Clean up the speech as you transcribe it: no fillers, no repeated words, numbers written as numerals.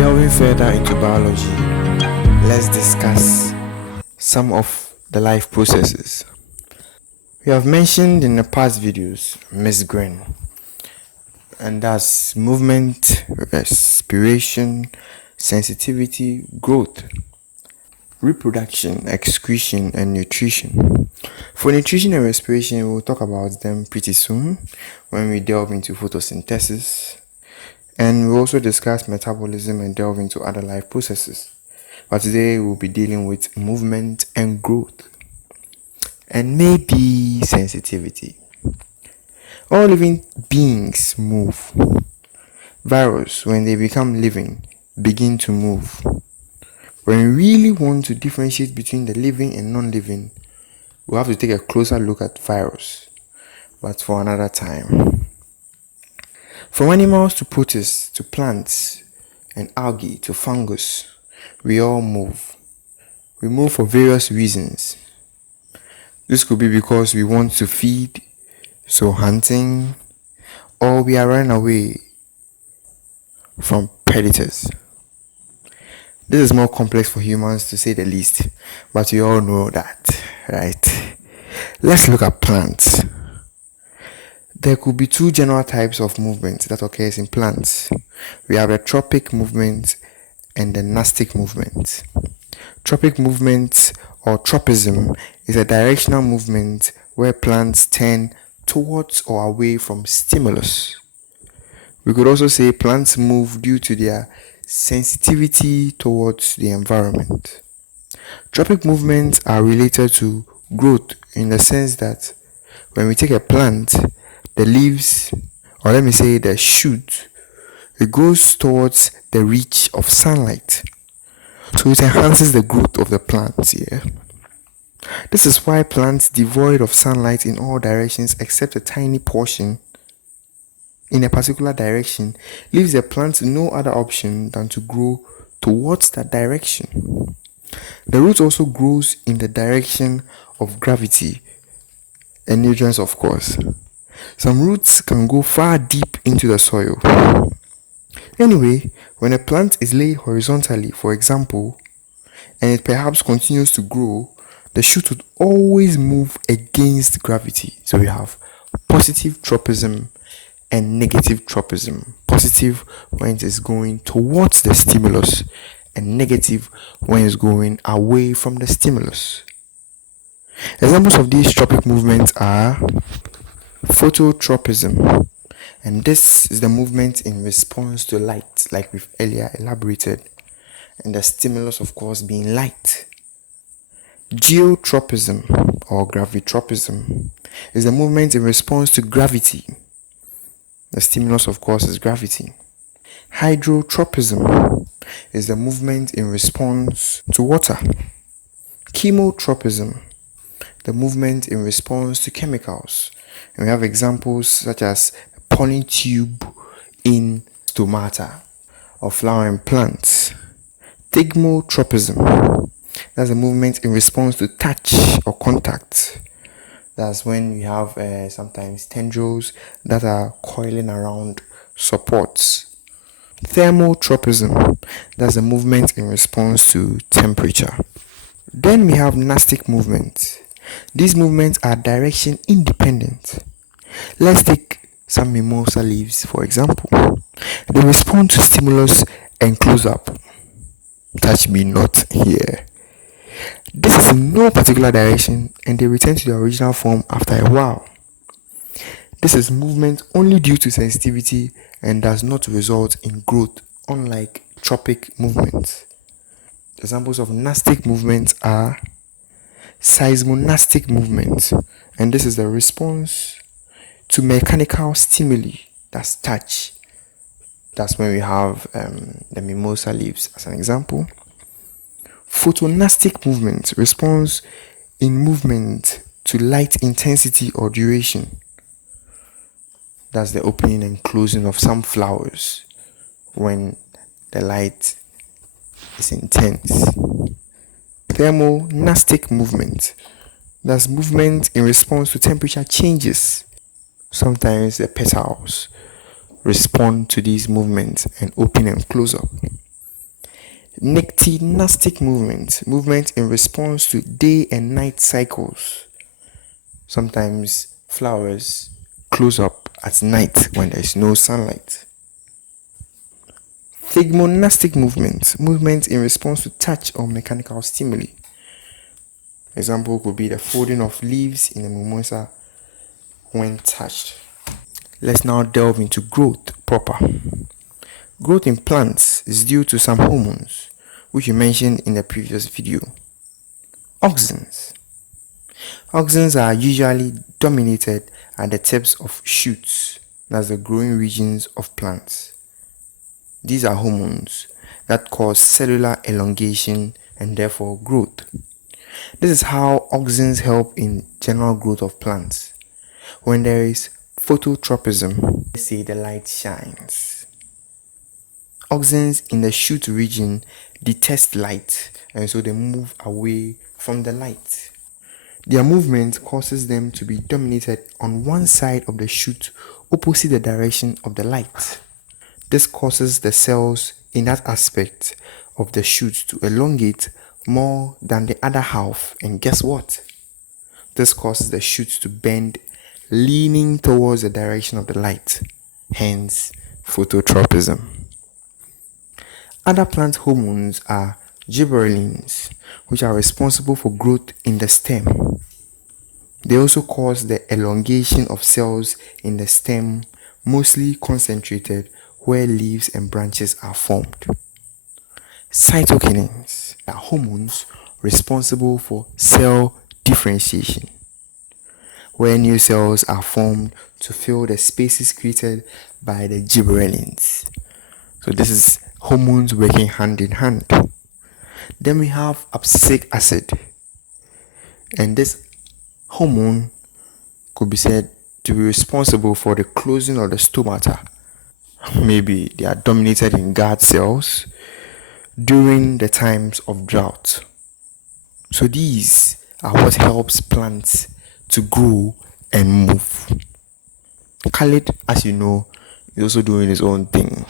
Delving further into biology, let's discuss some of the life processes. We have mentioned in the past videos Miss Green, and that's movement, respiration, sensitivity, growth, reproduction, excretion, and nutrition. For nutrition and respiration, we'll talk about them pretty soon when we delve into photosynthesis. And we'll also discuss metabolism and delve into other life processes. But today we'll be dealing with movement and growth. And maybe sensitivity. All living beings move. Virus, when they become living, begin to move. When we really want to differentiate between the living and non-living, we'll have to take a closer look at virus. But for another time. From animals to protists to plants and algae to fungus, we all move. We move for various reasons. This could be because we want to feed, so hunting, or we are running away from predators. This is more complex for humans to say the least, but you all know that, right? Let's look at plants. There could be two general types of movement that occurs in plants. We have the tropic movement and the nastic movement. Tropic movement or tropism is a directional movement where plants turn towards or away from stimulus. We could also say plants move due to their sensitivity towards the environment. Tropic movements are related to growth in the sense that when we take a plant, the leaves, or let me say the shoot, it goes towards the reach of sunlight. So it enhances the growth of the plants here. This is why plants devoid of sunlight in all directions except a tiny portion in a particular direction leaves the plant no other option than to grow towards that direction. The root also grows in the direction of gravity and nutrients, of course. Some roots can go far deep into the soil. Anyway, when a plant is laid horizontally, for example, and it perhaps continues to grow, the shoot would always move against gravity. So we have positive tropism and negative tropism. Positive when it is going towards the stimulus, and negative when it's going away from the stimulus. Examples of these tropic movements are phototropism, and this is the movement in response to light, like we've earlier elaborated, and the stimulus, of course, being light. Geotropism or gravitropism is the movement in response to gravity. The stimulus, of course, is gravity. Hydrotropism is the movement in response to water. Chemotropism, the movement in response to chemicals. And we have examples such as pollen tube in stomata of flowering plants. Thigmotropism, that's a movement in response to touch or contact. That's when we have sometimes tendrils that are coiling around supports. Thermotropism, that's a movement in response to temperature. Then we have nastic movements. These movements are direction independent. Let's take some mimosa leaves, for example. They respond to stimulus and close up. Touch me not here. This is in no particular direction and they return to their original form after a while. This is movement only due to sensitivity and does not result in growth, unlike tropic movements. Examples of nastic movements are seismonastic movements, and this is the response to mechanical stimuli, that's touch. That's when we have the mimosa leaves as an example. Photonastic movement responds in movement to light intensity or duration. That's the opening and closing of some flowers when the light is intense. Thermonastic movement, that's movement in response to temperature changes. Sometimes the petals respond to these movements and open and close up. Nictinastic movement in response to day and night cycles. Sometimes flowers close up at night when there is no sunlight. Thigmonastic movement in response to touch or mechanical stimuli. Example could be the folding of leaves in a mimosa when touched. Let's now delve into growth proper. Growth in plants is due to some hormones, which we mentioned in the previous video. Auxins. Auxins are usually dominated at the tips of shoots, that's the growing regions of plants. These are hormones that cause cellular elongation and therefore growth. This is how auxins help in general growth of plants. When there is phototropism, let's say the light shines. Auxins in the shoot region detest light, and so they move away from the light. Their movement causes them to be dominated on one side of the shoot opposite the direction of the light. This causes the cells in that aspect of the shoot to elongate more than the other half, and guess what? This causes the shoot to bend, leaning towards the direction of the light, hence phototropism. Other plant hormones are gibberellins, which are responsible for growth in the stem. They also cause the elongation of cells in the stem, mostly concentrated where leaves and branches are formed. Cytokinins are hormones responsible for cell differentiation, where new cells are formed to fill the spaces created by the gibberellins. So this is hormones working hand in hand. Then we have abscisic acid, and this hormone could be said to be responsible for the closing of the stomata. Maybe they are dominated in guard cells during the times of drought. So these are what helps plants to grow and move. Khalid, as you know, is also doing his own thing.